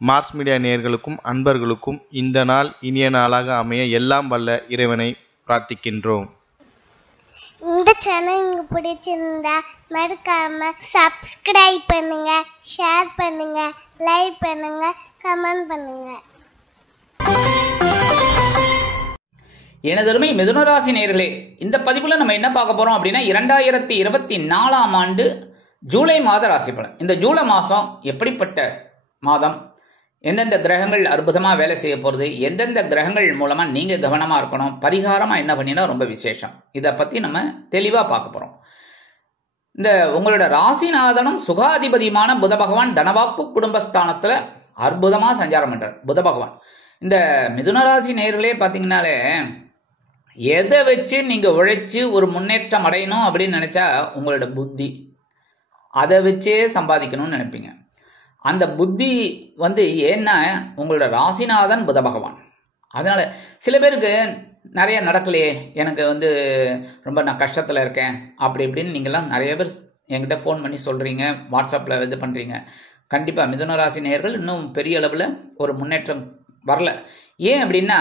Mars media நேயர்களுக்கும் அன்பர்களுக்கும் இந்த நாள் இனிய நாளாக அமைய எல்லாம் வல்ல இறைவனை பிரார்த்திக்கின்றோம். இந்த சேனல் உங்களுக்கு பிடிச்சிருந்தா மறக்காம சப்ஸ்கிரைப் பண்ணுங்க, ஷேர் பண்ணுங்க, லைக் பண்ணுங்க, கமெண்ட் பண்ணுங்க. எனதருமை மிதுனராசி நேயர்களே, இந்த பதிவுல நம்ம என்ன பார்க்க போறோம் அப்படின்னா 2024ஆம் ஆண்டு ஜூலை மாத ராசி பலன். இந்த ஜூலை மாசம் எப்படிப்பட்ட மாதம், எந்தெந்த கிரகங்கள் அற்புதமா வேலை செய்ய போறது, எந்தெந்த கிரகங்கள் மூலமா நீங்க கவனமா இருக்கணும், பரிகாரமா என்ன பண்ணினா ரொம்ப விசேஷம், இதை பத்தி நம்ம தெளிவா பார்க்க போறோம். இந்த உங்களோட ராசிநாதனும் சுகாதிபதியுமான புத பகவான் தனவாக்கு குடும்பஸ்தானத்துல அற்புதமா சஞ்சாரம் பண்றார். புத பகவான் இந்த மிதுனராசி நேயர்களே பாத்தீங்கன்னாலே, எதை வச்சு நீங்க உழைச்சு ஒரு முன்னேற்றம் அடையணும் அப்படின்னு நினைச்சா உங்களோட புத்தி, அதை வச்சே சம்பாதிக்கணும்னு நினைப்பீங்க. அந்த புத்தி ஏன்னா உங்களோட ராசிநாதன் புத பகவான். அதனால சில பேருக்கு நிறைய நடக்கலையே, எனக்கு ரொம்ப நான் கஷ்டத்தில் இருக்கேன் அப்படி இப்படின்னு நீங்களாம் நிறைய பேர் என்கிட்ட ஃபோன் பண்ணி சொல்றீங்க, வாட்ஸ்அப்பில் இது பண்ணுறீங்க. கண்டிப்பாக மிதுனராசி நேயர்கள் இன்னும் பெரிய அளவில் ஒரு முன்னேற்றம் வரல. ஏன் அப்படின்னா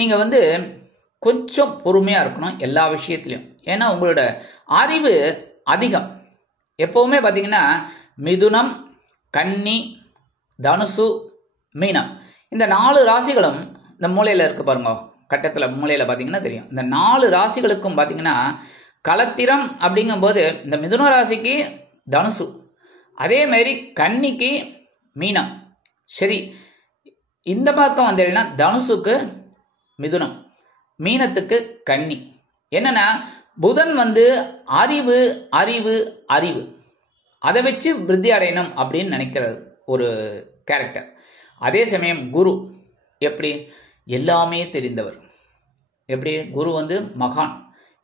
நீங்கள் கொஞ்சம் பொறுமையாக இருக்கணும் எல்லா விஷயத்துலையும். ஏன்னா உங்களோட அறிவு அதிகம். எப்பவுமே பார்த்தீங்கன்னா மிதுனம், கன்னி, தனுசு, மீனம் இந்த 4 ராசிகளும் இந்த மூலையில் இருக்கு பாருங்க, கட்டத்தில் மூலையில் பார்த்தீங்கன்னா தெரியும். இந்த 4 ராசிகளுக்கும் பார்த்தீங்கன்னா களத்திரம் அப்படிங்கும்போது இந்த மிதுன ராசிக்கு தனுசு, அதே மாதிரி கன்னிக்கு மீனம். சரி, இந்த பக்கம் வந்தீங்கன்னா தனுசுக்கு மிதுனம், மீனத்துக்கு கன்னி. என்னன்னா புதன் அறிவு அறிவு அறிவு அதை வச்சு விருத்தி அடையணும் அப்படின்னு நினைக்கிறது ஒரு கேரக்டர். அதே சமயம் குரு எப்படி எல்லாமே தெரிந்தவர். எப்படி குரு மகான்,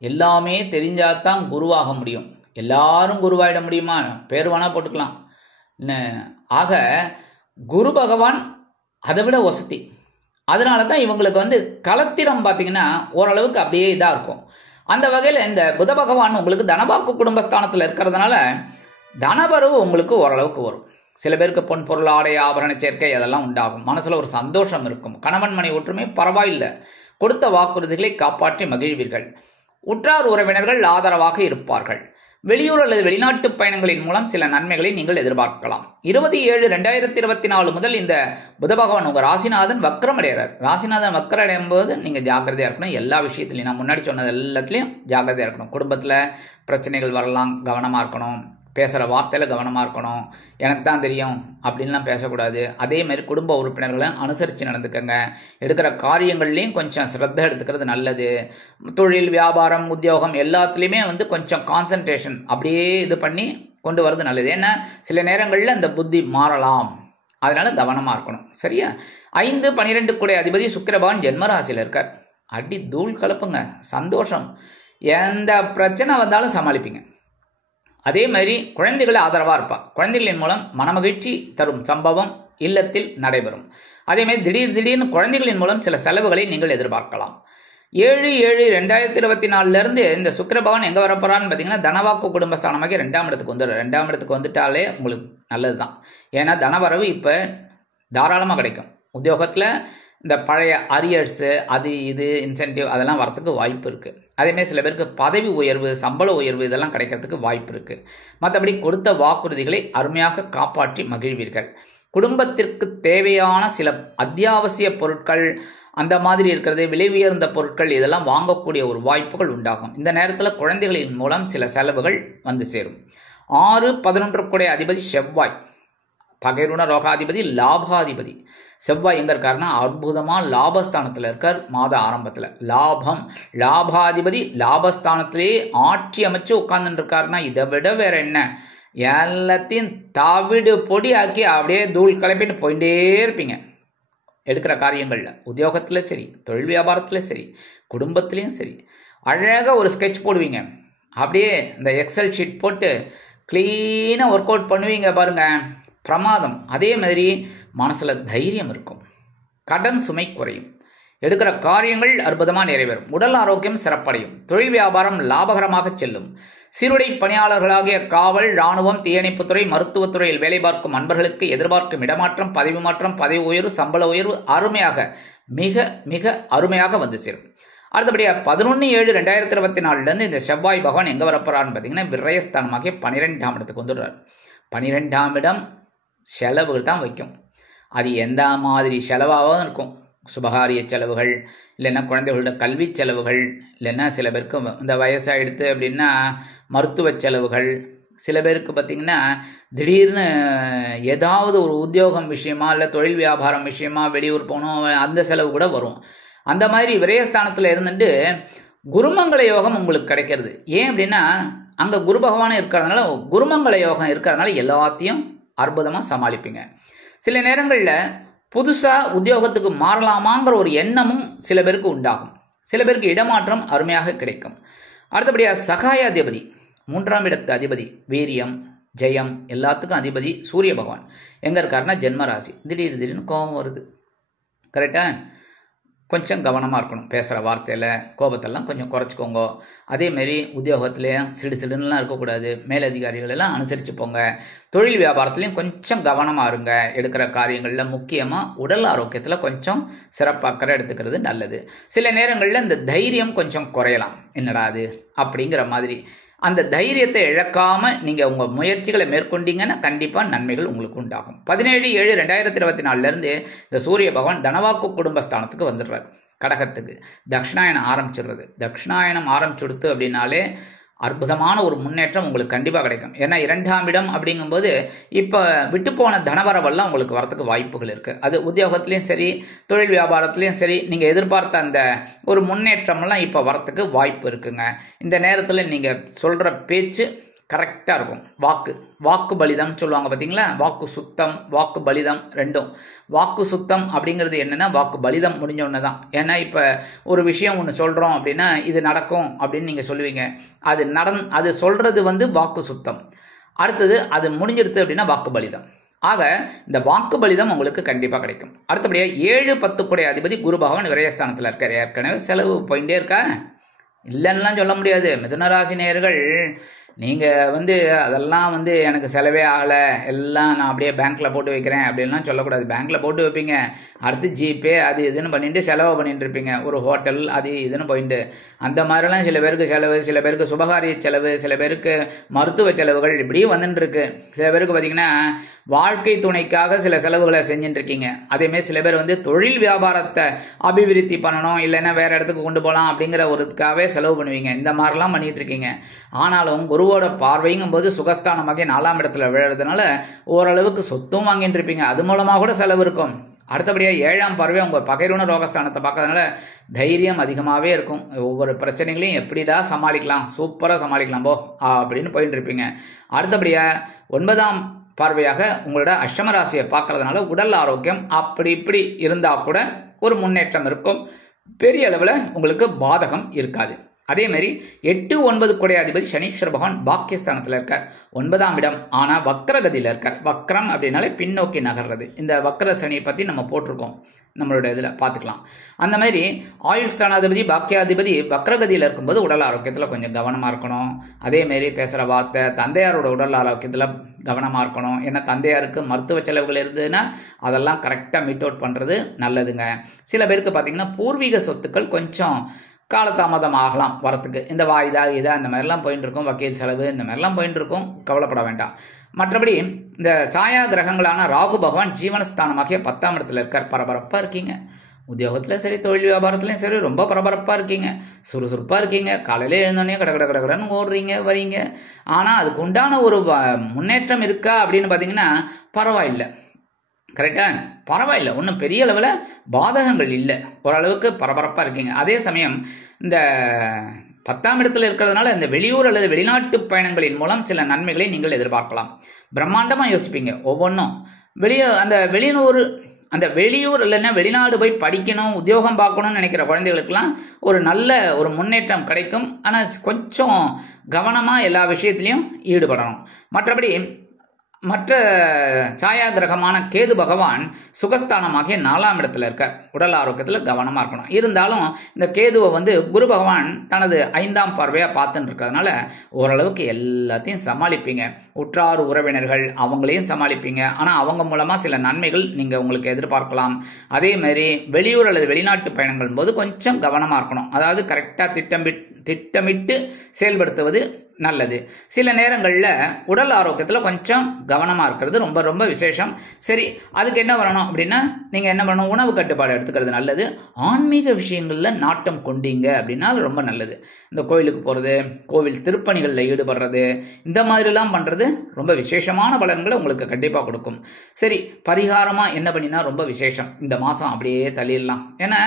எல்லாமே தெரிஞ்சாதான் குருவாக முடியும். எல்லாரும் குருவாயிட முடியுமா? பேர் வேணா போட்டுக்கலாம். ஆக குரு பகவான் அதை விட வசதி. அதனால தான் இவங்களுக்கு களத்திரம் பார்த்தீங்கன்னா ஓரளவுக்கு அப்படியே இதாக இருக்கும். அந்த வகையில் இந்த புத பகவான் உங்களுக்கு தனவாக்கு குடும்பஸ்தானத்தில் இருக்கிறதுனால தனவரவு உங்களுக்கு ஓரளவுக்கு வரும். சில பேருக்கு பொன் பொருள், ஆடை, ஆபரண சேர்க்கை அதெல்லாம் உண்டாகும். மனசுல ஒரு சந்தோஷம் இருக்கும். கணவன் மனை ஒற்றுமை பரவாயில்லை. கொடுத்த வாக்குறுதிகளை காப்பாற்றி மகிழ்வீர்கள். உற்றார் உறவினர்கள் ஆதரவாக இருப்பார்கள். வெளியூர் அல்லது வெளிநாட்டு பயணங்களின் மூலம் சில நன்மைகளை நீங்கள் எதிர்பார்க்கலாம். 27/2024 முதல் இந்த புத பகவான் உங்க ராசிநாதன் வக்ரம் அடைகிறார். ராசிநாதன் வக்ரம் அடையும் போது நீங்க ஜாக்கிரதையா இருக்கணும். எல்லா விஷயத்திலையும் நான் முன்னாடி சொன்னது எல்லாத்துலயும் ஜாக்கிரதையா இருக்கணும். குடும்பத்துல பிரச்சனைகள் வரலாம், கவனமா இருக்கணும். பேசுகிற வார்த்தையில் கவனமாக இருக்கணும். எனக்கு தான் தெரியும் அப்படின்லாம் பேசக்கூடாது. அதே மாதிரி குடும்ப உறுப்பினர்களை அனுசரித்து நடந்துக்கங்க. எடுக்கிற காரியங்கள்லையும் கொஞ்சம் சிரத்தை எடுத்துக்கிறது நல்லது. தொழில், வியாபாரம், உத்தியோகம் எல்லாத்துலேயுமே கொஞ்சம் கான்சன்ட்ரேஷன் அப்படியே இது பண்ணி கொண்டு வரது நல்லது. ஏன்னா சில நேரங்களில் அந்த புத்தி மாறலாம். அதனால கவனமாக இருக்கணும். சரியா? 5-12 கூடிய அதிபதி சுக்கிரபகவான் ஜென்மராசியில் இருக்கார். அடி தூள் கலப்புங்க, சந்தோஷம். எந்த பிரச்சனை வந்தாலும் சமாளிப்பீங்க. அதே மாதிரி குழந்தைகளை ஆதரவாக இருப்பார். குழந்தைகளின் மூலம் மனமகிழ்ச்சி தரும் சம்பவம் இல்லத்தில் நடைபெறும். அதே மாதிரி திடீர்னு குழந்தைகளின் மூலம் சில செலவுகளை நீங்கள் எதிர்பார்க்கலாம். 7/7/2024 இந்த சுக்கிரபகவான் எங்க வரப்போறான்னு பார்த்தீங்கன்னா தனவாக்கு குடும்பஸ்தானமாக 2ஆம் இடத்துக்கு வந்துடுறார். 2ஆம் இடத்துக்கு வந்துட்டாலே உங்களுக்கு நல்லதுதான். ஏன்னா தனவரவு இப்ப தாராளமாக கிடைக்கும். உத்தியோகத்தில் இந்த பழைய அரியர்ஸு, அது இது இன்சென்டிவ் அதெல்லாம் வரத்துக்கு வாய்ப்பு இருக்கு. அதேமாதிரி சில பேருக்கு பதவி உயர்வு, சம்பள உயர்வு இதெல்லாம் கிடைக்கிறதுக்கு வாய்ப்பு இருக்கு. மற்றபடி கொடுத்த வாக்குறுதிகளை அருமையாக காப்பாற்றி மகிழ்வீர்கள். குடும்பத்திற்கு தேவையான சில அத்தியாவசிய பொருட்கள் அந்த மாதிரி இருக்கிறது, விலை உயர்ந்த பொருட்கள் இதெல்லாம் வாங்கக்கூடிய ஒரு வாய்ப்புகள் உண்டாகும். இந்த நேரத்தில் குழந்தைகளின் மூலம் சில செலவுகள் சேரும். 6-11 கூடிய அதிபதி செவ்வாய், பகைருண ரோகாதிபதி, லாபாதிபதி. செவ்வாய் எங்க இருக்காருன்னா அற்புதமா லாபஸ்தானத்துல இருக்கார். மாத ஆரம்பத்துல லாபம், லாபாதிபதி லாபஸ்தானத்திலே ஆட்சி அமைச்சு உட்கார்ந்து இருக்காருன்னா இதை விட வேற என்ன? எல்லாத்தையும் தவிடு பொடி ஆக்கி அப்படியே தூள் கிளப்பிட்டு போயிட்டே இருப்பீங்க. எடுக்கிற காரியங்கள்ல, உத்தியோகத்துல சரி, தொழில் வியாபாரத்துல சரி, குடும்பத்திலையும் சரி, அழகா ஒரு ஸ்கெட்ச் போடுவீங்க. அப்படியே இந்த எக்ஸல் ஷீட் போட்டு கிளீனா ஒர்க் அவுட் பண்ணுவீங்க பாருங்க, பிரமாதம். அதே மாதிரி மனசுல தைரியம் இருக்கும். கடன் சுமை குறையும். எடுக்கிற காரியங்கள் அற்புதமாக நிறைவேறும். உடல் ஆரோக்கியம் சிறப்படையும். தொழில் வியாபாரம் லாபகரமாக செல்லும். சீருடை பணியாளர்களாகிய காவல், இராணுவம், தீயணைப்புத்துறை, மருத்துவத்துறையில் வேலை பார்க்கும் அன்பர்களுக்கு எதிர்பார்க்கும் இடமாற்றம், பதவி மாற்றம், பதவி உயர்வு, சம்பள உயர்வு அருமையாக மிக மிக அருமையாக வந்து சேரும். அடுத்தபடியாக 11/7/2024 இந்த செவ்வாய் பகவான் எங்க வரப்போறான்னு பார்த்தீங்கன்னா விரயஸ்தானமாகிய 12ஆம் இடத்துக்கு வந்துடுறார். 12ஆம் இடம் செலவுகள் தான் வைக்கும். அது எந்த மாதிரி செலவாகவும் இருக்கும். சுபகாரிய செலவுகள், இல்லைன்னா குழந்தைகளோட கல்வி செலவுகள், இல்லைன்னா சில பேருக்கு இந்த வயசாகிடுது அப்படின்னா மருத்துவ செலவுகள், சில பேருக்கு பார்த்திங்கன்னா திடீர்னு ஏதாவது ஒரு உத்தியோகம் விஷயமா இல்லை தொழில் வியாபாரம் விஷயமா வெளியூர் போகணும், அந்த செலவு கூட வரும். அந்த மாதிரி விரயஸ்தானத்தில் இருந்துட்டு குருமங்கள யோகம் உங்களுக்கு கிடைக்கிறது. ஏன் அப்படின்னா அங்கே குரு பகவானும் இருக்கிறதுனால, குருமங்கள யோகம் இருக்கிறதுனால எல்லாத்தையும் அற்புதமாக சமாளிப்பீங்க. சில நேரங்களில் புதுசாக உத்தியோகத்துக்கு மாறலாமாங்கிற ஒரு எண்ணமும் சில பேருக்கு உண்டாகும். சில பேருக்கு இடமாற்றம் அருமையாக கிடைக்கும். அடுத்தபடியாக சகாயாதிபதி, 3ஆம் இடத்து அதிபதி, வீரியம், ஜெயம் எல்லாத்துக்கும் அதிபதி சூரிய பகவான் எங்கே இருக்காருன்னா ஜென்மராசி. திடீர்னு கோபம் வருது. கரெக்டாக கொஞ்சம் கவனமாக இருக்கணும். பேசுகிற வார்த்தையில் கோபத்தெல்லாம் கொஞ்சம் குறைச்சிக்கோங்க. அதேமாரி உத்தியோகத்துலேயும் சிடுசிடுன்னுலாம் இருக்கக்கூடாது. மேலதிகாரிகள் எல்லாம் அனுசரித்து போங்க. தொழில் வியாபாரத்துலேயும் கொஞ்சம் கவனமாக இருங்க. எடுக்கிற காரியங்களில் முக்கியமாக உடல் ஆரோக்கியத்தில் கொஞ்சம் சிறப்பாக்கறை எடுத்துக்கிறது நல்லது. சில நேரங்களில் இந்த தைரியம் கொஞ்சம் குறையலாம். என்னடா அது அப்படிங்கிற மாதிரி அந்த தைரியத்தை இழக்காம நீங்க உங்க முயற்சிகளை மேற்கொண்டீங்கன்னா கண்டிப்பா நன்மைகள் உங்களுக்கு உண்டாகும். 17/7/2024 இந்த சூரிய பகவான் தனவாக்கு குடும்பஸ்தானத்துக்கு வந்துடுறார். கடகத்துக்கு தட்சிணாயனம் ஆரம்பிச்சிடுறது. தட்சிணாயனம் ஆரம்பிச்சுடுத்து அப்படின்னாலே அற்புதமான ஒரு முன்னேற்றம் உங்களுக்கு கண்டிப்பாக கிடைக்கும். ஏன்னா 2ஆம் இடம் அப்படிங்கும்போது இப்போ விட்டு போன தனவரவெல்லாம் உங்களுக்கு வரத்துக்கு வாய்ப்புகள் இருக்குது. அது உத்தியோகத்துலேயும் சரி, தொழில் வியாபாரத்துலேயும் சரி, நீங்கள் எதிர்பார்த்த அந்த ஒரு முன்னேற்றமெல்லாம் இப்போ வரத்துக்கு வாய்ப்பு இருக்குங்க. இந்த நேரத்தில் நீங்கள் சொல்கிற பேச்சு கரெக்டாக இருக்கும். வாக்கு பலிதம் சொல்லுவாங்க பார்த்தீங்களா. வாக்கு சுத்தம், வாக்கு பலிதம் ரெண்டும். வாக்கு சுத்தம் அப்படிங்கிறது என்னென்னா வாக்கு பலிதம் முடிஞ்ச ஒன்று தான். ஏன்னா இப்போ ஒரு விஷயம் ஒன்று சொல்கிறோம் அப்படின்னா இது நடக்கும் அப்படின்னு நீங்கள் சொல்லுவீங்க. அது சொல்கிறது வாக்கு சுத்தம். அடுத்தது அது முடிஞ்சிடுது அப்படின்னா வாக்கு பலிதம். ஆக இந்த வாக்கு பலிதம் உங்களுக்கு கண்டிப்பாக கிடைக்கும். அடுத்தபடியாக 7-10 கூடிய அதிபதி குரு பகவான் விரயஸ்தானத்தில் இருக்கார். ஏற்கனவே செலவு போயிட்டே இருக்கா, இல்லைன்னுலாம் சொல்ல முடியாது. மிதுனராசி நேயர்கள் நீங்கள் அதெல்லாம் எனக்கு செலவே ஆகலை, எல்லாம் நான் அப்படியே பேங்க்கில் போட்டு வைக்கிறேன் அப்படின்லாம் சொல்லக்கூடாது. பேங்க்கில் போட்டு வைப்பீங்க, அடுத்து ஜிபே அது இதுன்னு பண்ணிட்டு செலவு பண்ணிட்டு இருப்பீங்க. ஒரு ஹோட்டல் அது இதுன்னு போயிட்டு அந்த மாதிரிலாம் சில பேருக்கு செலவு, சில பேருக்கு சுபகாரிய செலவு, சில பேருக்கு மருத்துவ செலவுகள் இப்படி வந்துட்டு இருக்கு. சில பேருக்கு பார்த்தீங்கன்னா வாழ்க்கை துணைக்காக சில செலவுகளை செஞ்சுட்டு இருக்கீங்க. அதேமாதிரி சில பேர் தொழில் வியாபாரத்தை அபிவிருத்தி பண்ணணும், இல்லைன்னா வேற இடத்துக்கு கொண்டு போகலாம் அப்படிங்கிற ஒருக்காகவே செலவு பண்ணுவீங்க. இந்த மாதிரிலாம் பண்ணிட்டு இருக்கீங்க. ஆனாலும் குருவோட பார்வைங்கும் போது சுகஸ்தானமாக 4ஆம் இடத்துல விழுறதுனால ஓரளவுக்கு சொத்தும் வாங்கிட்டு இருப்பீங்க. அது மூலமாக கூட செலவு இருக்கும். அடுத்தபடியாக 7ஆம் பார்வை உங்கள் பகைருண ரோகஸ்தானத்தை பார்க்கறதுனால தைரியம் அதிகமாகவே இருக்கும். ஒவ்வொரு பிரச்சனைகளையும் எப்படிடா சமாளிக்கலாம், சூப்பராக சமாளிக்கலாம் போ அப்படின்னு போயிட்டு இருப்பீங்க. அடுத்தபடியாக 9ஆம் பார்வையாக உங்களோட அஷ்டம ராசியை பார்க்கறதுனால உடல் ஆரோக்கியம் அப்படி இப்படி இருந்தால் கூட ஒரு முன்னேற்றம் இருக்கும். பெரிய அளவில் உங்களுக்கு பாதகம் இருக்காது. அதே மாதிரி 8-9 கூடிய அதிபதி சனீஸ்வர பகவான் பாக்கியஸ்தானத்தில் இருக்கார். 9ஆம் இடம். ஆனால் வக்ரகதியில் இருக்கார். வக்ரம் அப்படின்னாலே பின்னோக்கி நகர்றது. இந்த வக்ர சனியை பற்றி நம்ம போட்டிருக்கோம், நம்மளோட இதில் பார்த்துக்கலாம். அந்த மாதிரி ஆயுள் ஸ்தானாதிபதி பாக்கியாதிபதி வக்ரகதியில் இருக்கும்போது உடல் ஆரோக்கியத்தில் கொஞ்சம் கவனமாக இருக்கணும். அதேமாரி பேசுகிற வார்த்தை, தந்தையாரோட உடல் ஆரோக்கியத்தில் கவனமாக இருக்கணும். ஏன்னா தந்தையாருக்கு மருத்துவ செலவுகள் இருந்ததுன்னா அதெல்லாம் கரெக்டாக மீட் அவுட் பண்ணுறது நல்லதுங்க. சில பேருக்கு பார்த்தீங்கன்னா பூர்வீக சொத்துக்கள் கொஞ்சம் காலதாமதம் ஆகலாம் வரத்துக்கு. இந்த வாய்தா இந்த மாதிரிலாம் போயிட்டு இருக்கும். வக்கீல் செலவு இந்த மாதிரிலாம் போயிட்டு இருக்கும். கவலைப்பட வேண்டாம். மற்றபடி இந்த சாயா கிரகங்களான ராகு பகவான் ஜீவனஸ்தானமாகிய 10ஆம் இடத்துல இருக்கார். பரபரப்பாக இருக்கீங்க. உத்தியோகத்தில் சரி, தொழில் வியாபாரத்துலையும் சரி ரொம்ப பரபரப்பாக இருக்கீங்க, சுறுசுறுப்பாக இருக்கீங்க. காலையில் எழுந்தோடனே கடன்னு ஓடுறீங்க வரீங்க. ஆனால் அதுக்கு உண்டான ஒரு முன்னேற்றம் இருக்கா அப்படின்னு பார்த்தீங்கன்னா பரவாயில்லை. கரெக்டா, பரவாயில்லை. ஒன்றும் பெரிய அளவில் பாதகங்கள் இல்லை. ஓரளவுக்கு பரபரப்பாக இருக்கீங்க. அதே சமயம் இந்த 10ஆம் இடத்துல இருக்கிறதுனால இந்த வெளியூர் அல்லது வெளிநாட்டு பயணங்களின் மூலம் சில நன்மைகளை நீங்கள் எதிர்பார்க்கலாம். பிரம்மாண்டமாக யோசிப்பீங்க ஒவ்வொன்றும். வெளியூர் இல்லைன்னா வெளிநாடு போய் படிக்கணும், உத்தியோகம் பார்க்கணும்னு நினைக்கிற குழந்தைகளுக்கெல்லாம் ஒரு நல்ல ஒரு முன்னேற்றம் கிடைக்கும். ஆனால் கொஞ்சம் கவனமாக எல்லா விஷயத்துலையும் ஈடுபடணும். மற்றபடி மற்ற சாயா கிரகமான கேது பகவான் சுகஸ்தானமாகிய 4ஆம் இடத்துல இருக்கார். உடல் ஆரோக்கியத்தில் கவனமாக இருக்கணும். இருந்தாலும் இந்த கேதுவை குரு பகவான் தனது 5ஆம் பார்வையாக பார்த்துன்னு இருக்கிறதுனால ஓரளவுக்கு எல்லாத்தையும் சமாளிப்பீங்க. உற்றார் உறவினர்கள் அவங்களையும் சமாளிப்பீங்க. ஆனால் அவங்க மூலமாக சில நன்மைகள் நீங்கள் உங்களுக்கு எதிர்பார்க்கலாம். அதே மாதிரி வெளியூர் அல்லது வெளிநாட்டு பயணங்கள் போது கொஞ்சம் கவனமாக இருக்கணும். அதாவது கரெக்டாக திட்டமிட்டு செயல்படுத்துவது நல்லது. சில நேரங்களில் உடல் ஆரோக்கியத்தில் கொஞ்சம் கவனமாக இருக்கிறது ரொம்ப ரொம்ப விசேஷம். சரி, அதுக்கு என்ன பண்ணணும் அப்படின்னா நீங்கள் என்ன பண்ணணும், உணவு கட்டுப்பாடு எடுத்துக்கிறது நல்லது. ஆன்மீக விஷயங்களில் நாட்டம் கொண்டீங்க அப்படின்னா ரொம்ப நல்லது. இந்த கோயிலுக்கு போகிறது, கோவில் திருப்பணிகளில் ஈடுபடுறது, இந்த மாதிரிலாம் பண்ணுறது ரொம்ப விசேஷமான பலன்களை உங்களுக்கு கண்டிப்பாக கொடுக்கும். சரி, பரிகாரமாக என்ன பண்ணினா ரொம்ப விசேஷம். இந்த மாதம் அப்படியே தள்ளிடலாம். ஏன்னா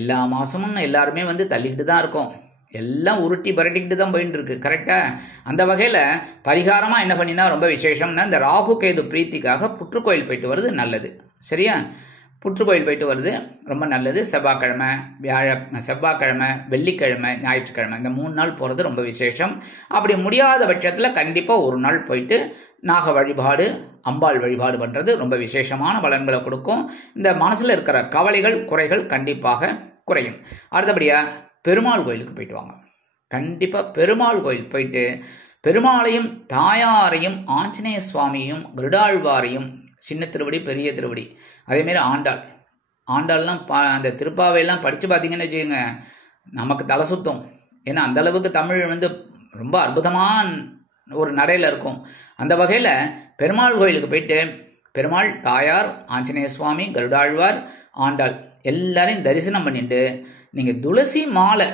எல்லா மாதமும் எல்லாருமே தள்ளிக்கிட்டு தான் இருக்கும். எல்லாம் உருட்டி பரட்டிக்கிட்டு தான் போயிட்டு இருக்கு. கரெக்டா? அந்த வகையில் பரிகாரமாக என்ன பண்ணினா ரொம்ப விசேஷம்னா இந்த ராகு கேது பிரீத்திக்காக புற்றுக்கோயில் போயிட்டு வருது நல்லது. சரியா? புற்றுக்கோயில் போயிட்டு வருது ரொம்ப நல்லது. செவ்வாய்க்கிழமை, வெள்ளிக்கிழமை, ஞாயிற்றுக்கிழமை இந்த 3 நாள் போகிறது ரொம்ப விசேஷம். அப்படி முடியாத பட்சத்தில் கண்டிப்பாக ஒரு நாள் போயிட்டு நாக வழிபாடு, அம்பாள் வழிபாடு பண்ணுறது ரொம்ப விசேஷமான பலன்களை கொடுக்கும். இந்த மனசில் இருக்கிற கவலைகள் குறைகள் கண்டிப்பாக குறையும். அடுத்தபடியாக பெருமாள் கோயிலுக்கு போயிட்டு வாங்க. கண்டிப்பாக பெருமாள் கோயில் போயிட்டு பெருமாளையும் தாயாரையும் ஆஞ்சநேய சுவாமியும் கருடாழ்வாரையும், சின்ன திருவடி பெரிய திருவடி, அதேமாரி ஆண்டாள்லாம் அந்த திருப்பாவையெல்லாம் படித்து பார்த்தீங்கன்னு வச்சுக்கோங்க, நமக்கு தலை சுத்தம். ஏன்னா அந்த அளவுக்கு தமிழ் ரொம்ப அற்புதமான ஒரு நடையில் இருக்கும். அந்த வகையில் பெருமாள் கோயிலுக்கு போயிட்டு பெருமாள், தாயார், ஆஞ்சநேய சுவாமி, கருடாழ்வார், ஆண்டாள் எல்லாரையும் தரிசனம் பண்ணிட்டு நீங்கள் துளசி மாலை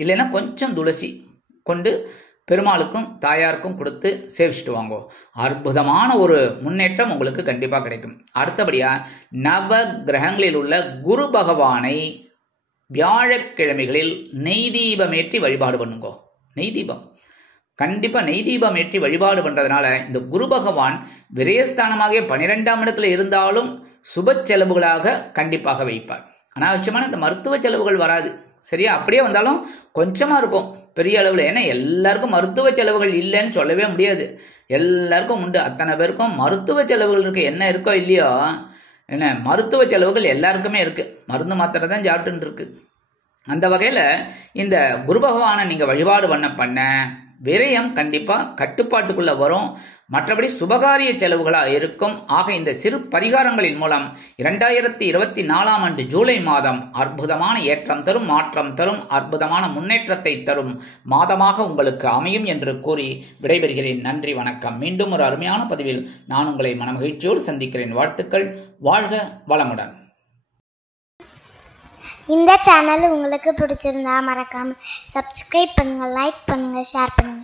இல்லைன்னா கொஞ்சம் துளசி கொண்டு பெருமாளுக்கும் தாயாருக்கும் கொடுத்து சேவிச்சுட்டு வாங்கோ. அற்புதமான ஒரு முன்னேற்றம் உங்களுக்கு கண்டிப்பாக கிடைக்கும். அடுத்தபடியாக நவ கிரகங்களில் உள்ள குரு பகவானை வியாழக்கிழமைகளில் நெய் தீபம் ஏற்றி வழிபாடு பண்ணுங்கோ. நெய் தீபம் கண்டிப்பாக நெய் தீபம் ஏற்றி வழிபாடு பண்ணுறதுனால இந்த குரு பகவான் விரயஸ்தானமாக 12ஆம் இடத்துல இருந்தாலும் சுப செலவுகளாக கண்டிப்பாக வைப்பார். அனாவசியமான இந்த மருத்துவ செலவுகள் வராது. சரியா? அப்படியே வந்தாலும் கொஞ்சமாக இருக்கும், பெரிய அளவில். ஏன்னா எல்லாருக்கும் மருத்துவ செலவுகள் இல்லைன்னு சொல்லவே முடியாது. எல்லாருக்கும் உண்டு. அத்தனை பேருக்கும் மருத்துவ செலவுகள் இருக்குது. என்ன இருக்கோ இல்லையோ, என்ன மருத்துவ செலவுகள் எல்லாருக்குமே இருக்குது. மருந்து மாத்திரை தான் சாப்பிட்டுன்னு இருக்கு. அந்த வகையில் இந்த குரு பகவானை நீங்கள் வழிபாடு பண்ண விரயம் கண்டிப்பாக கட்டுப்பாட்டுக்குள்ளே வரும். மற்றபடி சுபகாரிய செலவுகளாக இருக்கும். ஆக இந்த சிறு பரிகாரங்களின் மூலம் 2024ஆம் ஆண்டு ஜூலை மாதம் அற்புதமான ஏற்றம் தரும், மாற்றம் தரும், அற்புதமான முன்னேற்றத்தை தரும் மாதமாக உங்களுக்கு அமையும் என்று கூறி விடைபெறுகிறேன். நன்றி, வணக்கம். மீண்டும் ஒரு அருமையான பதிவில் நான் உங்களை மனமகிழ்ச்சியோடு சந்திக்கிறேன். வாழ்த்துக்கள். வாழ்க வளமுடன். இந்த சேனல் உங்களுக்கு பிடிச்சிருந்தா மறக்காம சப்ஸ்கிரைப் பண்ணுங்க, லைக் பண்ணுங்க, ஷேர் பண்ணுங்க.